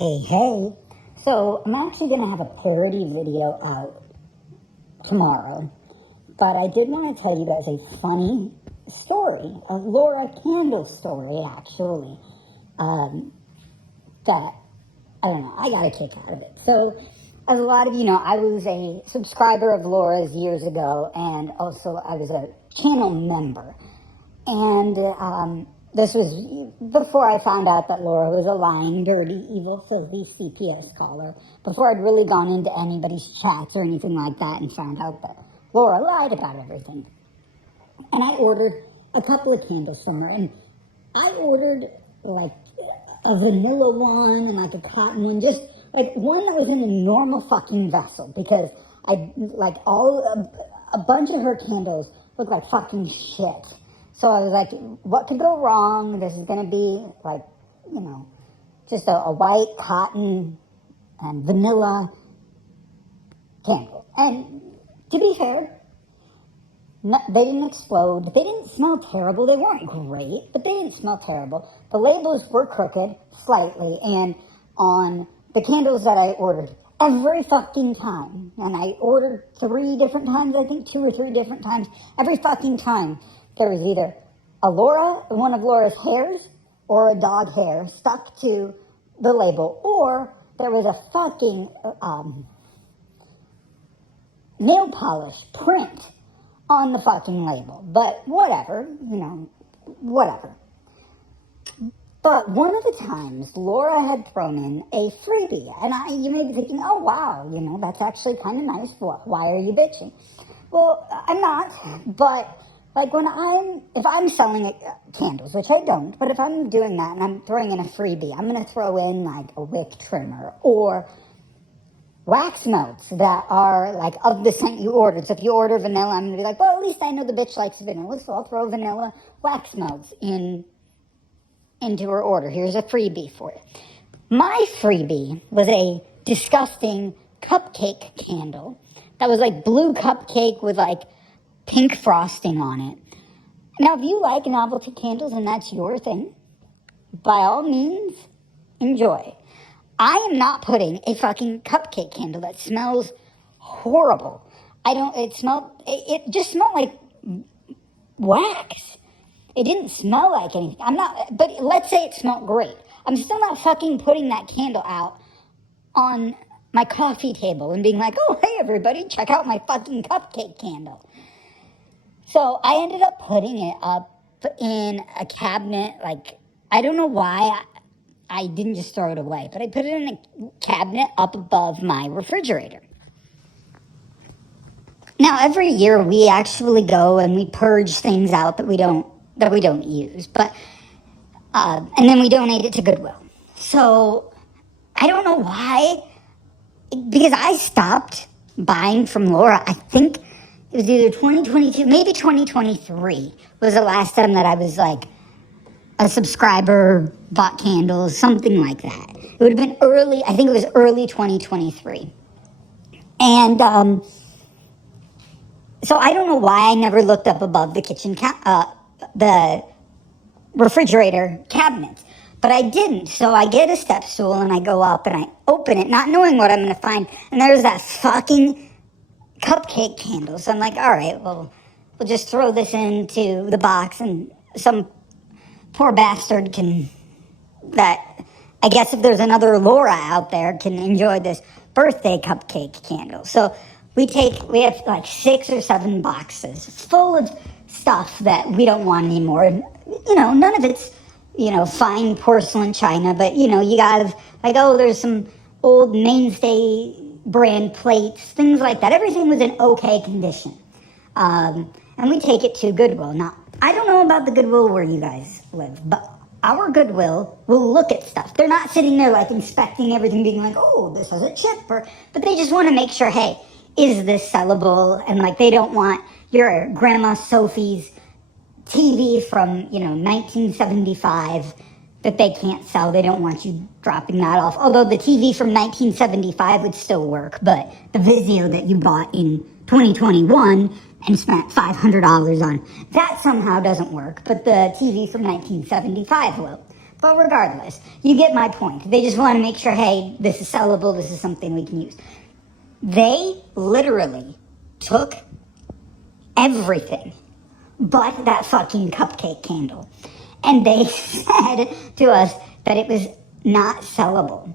Hey. So I'm actually going to have a parody video out tomorrow, but I did want to tell you guys a funny story, a Laura Candle story, actually, that, I don't know, I got a kick out of it. So, as a lot of you know, I was a subscriber of Laura's years ago, and also I was a channel member. And this was before I found out that Laura was a lying, dirty, evil, filthy CPS caller, before I'd really gone into anybody's chats or anything like that and found out that Laura lied about everything. And I ordered a couple of candles from her, and I ordered like a vanilla one and like a cotton one, just like one that was in a normal fucking vessel, because I like a bunch of her candles look like fucking shit. So I was like, what could go wrong? This is going to be like, just a white cotton and vanilla candle. And to be fair, they didn't explode. They didn't smell terrible. They weren't great, but they didn't smell terrible. The labels were crooked slightly, and on the candles that I ordered every fucking time, and I ordered 3 different times, I think 2 or 3 different times, every fucking time, there was either one of Laura's hairs or a dog hair stuck to the label, or there was a fucking nail polish print on the fucking label. But whatever, whatever. But one of the times, Laura had thrown in a freebie, and you may be thinking, oh wow, that's actually kind of nice. Why are you bitching? Well, I'm not, but like if I'm selling candles, which I don't, but if I'm doing that and I'm throwing in a freebie, I'm going to throw in like a wick trimmer or wax melts that are like of the scent you ordered. So if you order vanilla, I'm going to be like, well, at least I know the bitch likes vanilla, so I'll throw vanilla wax melts into her order. Here's a freebie for it. My freebie was a disgusting cupcake candle that was like blue cupcake with like pink frosting on it. Now, if you like novelty candles and that's your thing, by all means, enjoy. I am not putting a fucking cupcake candle that smells horrible. It just smelled like wax. It didn't smell like anything. But let's say it smelled great. I'm still not fucking putting that candle out on my coffee table and being like, oh, hey, everybody, check out my fucking cupcake candle. So I ended up putting it up in a cabinet. Like, I don't know why I didn't just throw it away, but I put it in a cabinet up above my refrigerator. Now, every year we actually go and we purge things out that we don't use, but and then we donate it to Goodwill. So I don't know why, because I stopped buying from Laura. I think it was either 2022, maybe 2023 was the last time that I was like a subscriber, bought candles, something like that. It would have been I think it was early 2023. And so I don't know why I never looked up above the the refrigerator cabinets, but I didn't. So I get a step stool and I go up and I open it, not knowing what I'm going to find. And there's that fucking cupcake candle. So I'm like, all right, well, we'll just throw this into the box and some poor bastard I guess if there's another Laura out there, can enjoy this birthday cupcake candle. So we have like 6 or 7 boxes full of stuff that we don't want anymore. And, none of it's, fine porcelain china, but, you got like, oh, there's some old mainstay brand plates, things like that. Everything was in okay condition. And we take it to Goodwill. Now, I don't know about the Goodwill where you guys live, but our Goodwill will look at stuff. They're not sitting there like inspecting everything, being like, oh, this has a chip, but they just want to make sure, hey, is this sellable? And like, they don't want your Grandma Sophie's TV from, 1975 that they can't sell. They don't want you dropping that off. Although the TV from 1975 would still work, but the Vizio that you bought in 2021 and spent $500 on, that somehow doesn't work, but the TV from 1975 will. But regardless, you get my point. They just want to make sure, hey, this is sellable, this is something we can use. They literally took everything but that fucking cupcake candle. And they said to us that it was not sellable.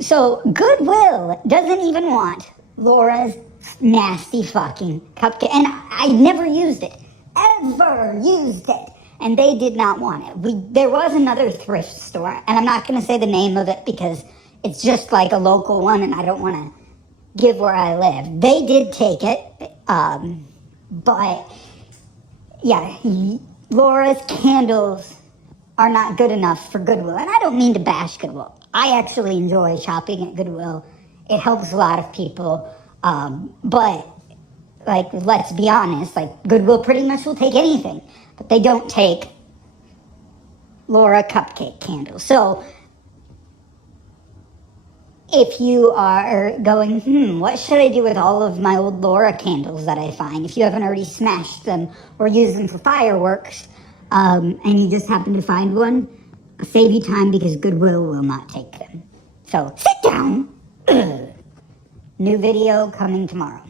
So Goodwill doesn't even want Laura's nasty fucking cupcake. And I never used it. Ever used it. And they did not want it. There was another thrift store, and I'm not going to say the name of it because it's just like a local one, and I don't want to give where I live. They did take it, but yeah, Laura's candles are not good enough for Goodwill. And I don't mean to bash Goodwill. I actually enjoy shopping at Goodwill. It helps a lot of people. But, like, let's be honest, like, Goodwill pretty much will take anything. But they don't take Laura cupcake candles. So, if you are going, what should I do with all of my old Laura candles that I find? If you haven't already smashed them or used them for fireworks, and you just happen to find one, I'll save you time because Goodwill will not take them. So sit down. New video coming tomorrow.